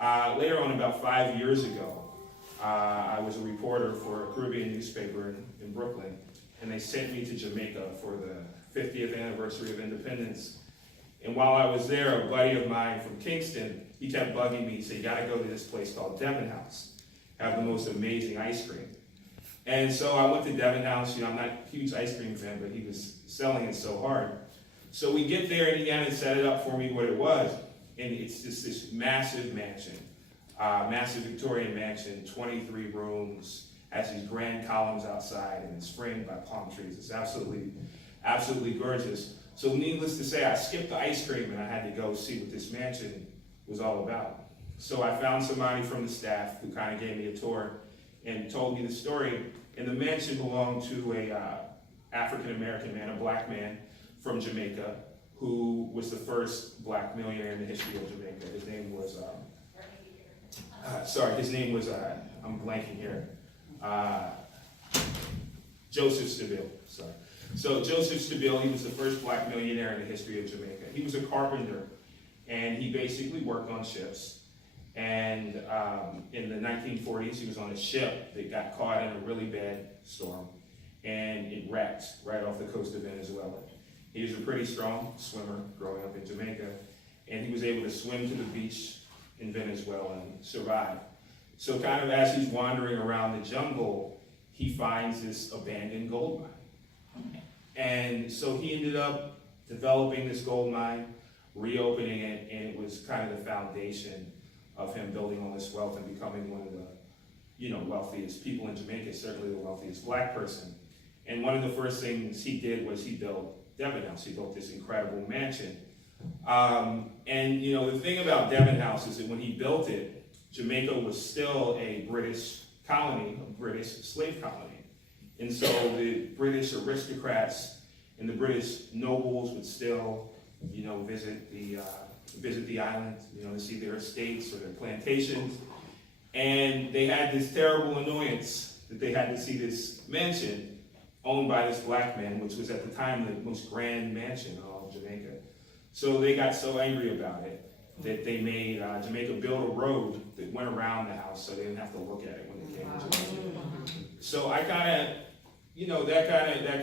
Later on, about 5 years ago, I was a reporter for a Caribbean newspaper in Brooklyn, and they sent me to Jamaica for the 50th anniversary of independence. And while I was there, a buddy of mine from Kingston, he kept bugging me. He said, you gotta go to this place called Devon House, have the most amazing ice cream. And so I went to Devon House. I'm not a huge ice cream fan, but he was selling it so hard. So we get there, and he kind of set it up for me what it was. And it's just this massive mansion, massive Victorian mansion, 23 rooms, has these grand columns outside, and it's framed by palm trees. It's absolutely gorgeous. So needless to say, I skipped the ice cream, and I had to go see what this mansion was all about. So I found somebody from the staff who kind of gave me a tour and told me the story. And the mansion belonged to a African-American man, a black man from Jamaica, who was the first black millionaire in the history of Jamaica. His name was, I'm blanking here, Joseph Stiebel, sorry. So Joseph Stiebel, he was the first black millionaire in the history of Jamaica. He was a carpenter, and he basically worked on ships. And in the 1940s, he was on a ship that got caught in a really bad storm, and it wrecked right off the coast of Venezuela. He was a pretty strong swimmer growing up in Jamaica, and he was able to swim to the beach in Venezuela and survive. So kind of as he's wandering around the jungle, he finds this abandoned gold mine. And so he ended up developing this gold mine, reopening it, and it was kind of the foundation of him building all this wealth and becoming one of the wealthiest people in Jamaica, certainly the wealthiest black person. And one of the first things he did was he built Devon House. He built this incredible mansion. And the thing about Devon House is that when he built it, Jamaica was still a British colony, a British slave colony. And so the British aristocrats and the British nobles would still, visit the island, to see their estates or their plantations. And they had this terrible annoyance that they had to see this mansion owned by this black man, which was at the time the most grand mansion in all of Jamaica. So they got so angry about it that they made Jamaica build a road that went around the house so they didn't have to look at it when they came to Jamaica. So I kind of, that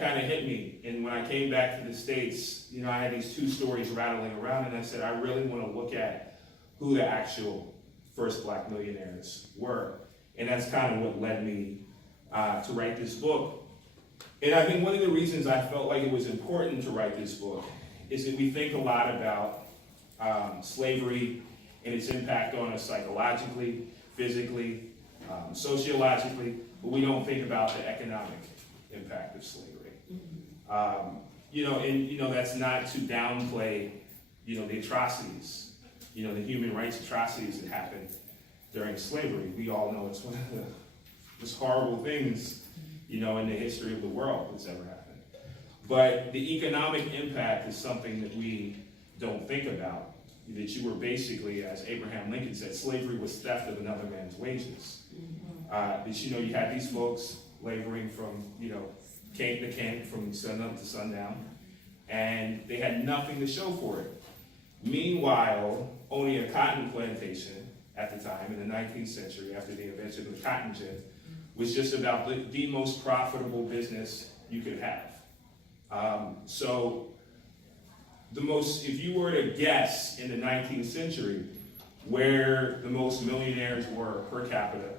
kind of hit me. And when I came back to the States, I had these two stories rattling around, and I said, I really want to look at who the actual first black millionaires were. And that's kind of what led me to write this book. And I think one of the reasons I felt like it was important to write this book is that we think a lot about slavery and its impact on us psychologically, physically, sociologically, but we don't think about the economic impact of slavery. That's not to downplay, the atrocities, the human rights atrocities that happened during slavery. We all know it's one of the most horrible things, in the history of the world that's ever happened. But the economic impact is something that we don't think about. That you were basically, as Abraham Lincoln said, slavery was theft of another man's wages. That you had these folks laboring from, camp to camp, from sun up to sundown, and they had nothing to show for it. Meanwhile, owning a cotton plantation at the time, in the 19th century, after the invention of the cotton gin, was just about the most profitable business you could have. So if you were to guess in the 19th century where the most millionaires were per capita,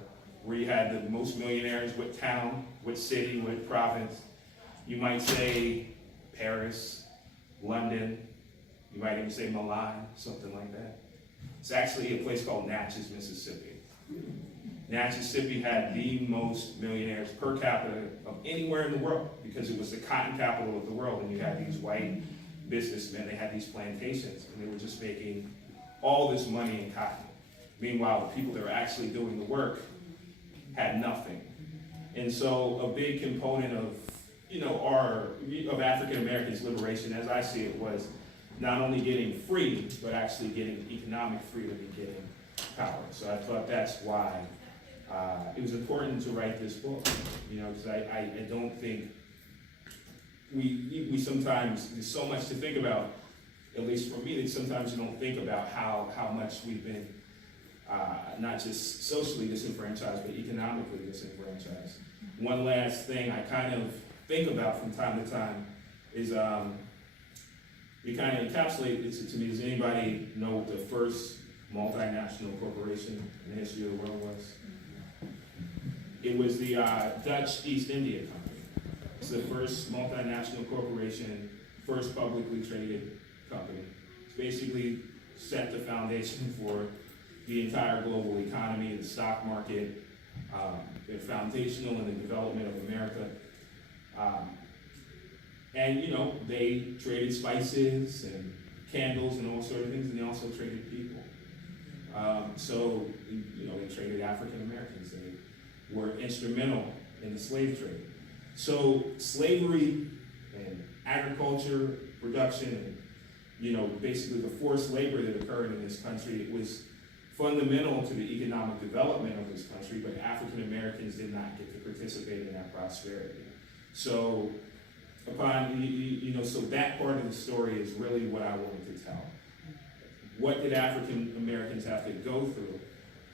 where you had the most millionaires, what town, what city, what province, you might say Paris, London, you might even say Milan, something like that. It's actually a place called Natchez, Mississippi. Natchez, Mississippi had the most millionaires per capita of anywhere in the world because it was the cotton capital of the world, and you had these white businessmen, they had these plantations, and they were just making all this money in cotton. Meanwhile, the people that were actually doing the work had nothing. And so a big component of, of African Americans' liberation, as I see it, was not only getting free, but actually getting economic freedom and getting power. So I thought that's why it was important to write this book, because I don't think we sometimes, there's so much to think about, at least for me, that sometimes you don't think about how much we've been not just socially disenfranchised, but economically disenfranchised. One last thing I kind of think about from time to time is it kind of encapsulates it to me. Does anybody know what the first multinational corporation in the history of the world was? It was the Dutch East India Company. It's the first multinational corporation, first publicly traded company. It's basically set the foundation for the entire global economy, the stock market. They're foundational in the development of America. And you know, they traded spices and candles and all sorts of things, and they also traded people. So, you know, they traded African Americans. They were instrumental in the slave trade. So slavery and agriculture, production, and, you know, basically the forced labor that occurred in this country, it was fundamental to the economic development of this country, but African Americans did not get to participate in that prosperity. So so that part of the story is really what I wanted to tell. What did African Americans have to go through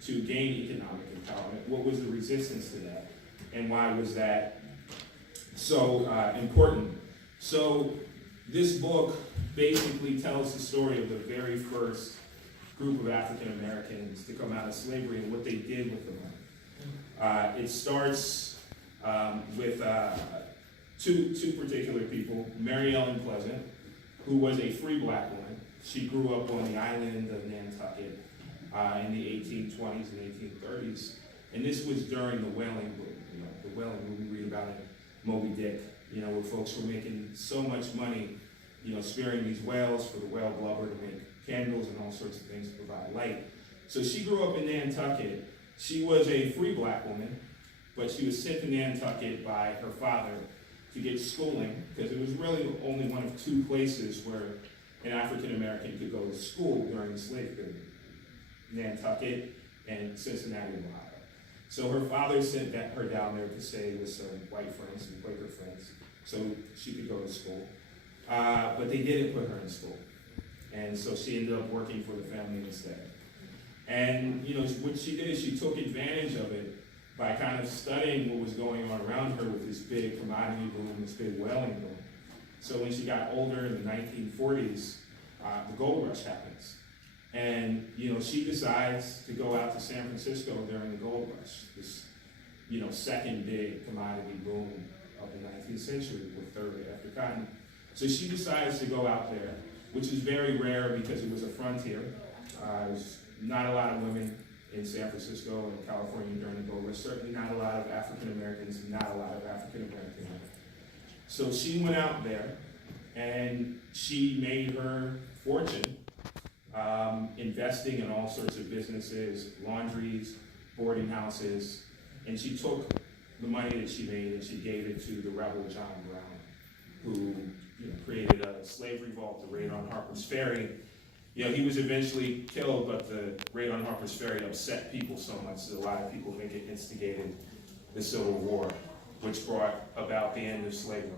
to gain economic empowerment? What was the resistance to that? And why was that so important? So this book basically tells the story of the very first group of African Americans to come out of slavery and what they did with the money. It starts with two particular people, Mary Ellen Pleasant, who was a free black woman. She grew up on the island of Nantucket in the 1820s and 1830s. And this was during the whaling boom, you know, the whaling boom we read about in Moby Dick, you know, where folks were making so much money, you know, spearing these whales for the whale blubber to make candles and all sorts of things to provide light. So she grew up in Nantucket. She was a free black woman, but she was sent to Nantucket by her father to get schooling, because it was really only one of two places where an African American could go to school during the slave period: Nantucket and Cincinnati, Ohio. So her father sent her down there to stay with some white friends, some Quaker friends, so she could go to school. But they didn't put her in school. And so she ended up working for the family instead. And you know, what she did is she took advantage of it by kind of studying what was going on around her with this big commodity boom, this big whaling boom. So when she got older in the 1940s, the gold rush happens. And you know, she decides to go out to San Francisco during the gold rush, this, you know, second big commodity boom of the 19th century, with third after cotton. So she decides to go out there, which is very rare because it was a frontier. There's not a lot of women in San Francisco and California during the gold rush, certainly not a lot of African Americans, not a lot of African American women. So she went out there and she made her fortune investing in all sorts of businesses, laundries, boarding houses, and she took the money that she made and she gave it to the rebel John Brown, who created a slave revolt, the raid on Harper's Ferry. You know, he was eventually killed, but the raid on Harper's Ferry upset people so much that a lot of people think it instigated the Civil War, which brought about the end of slavery.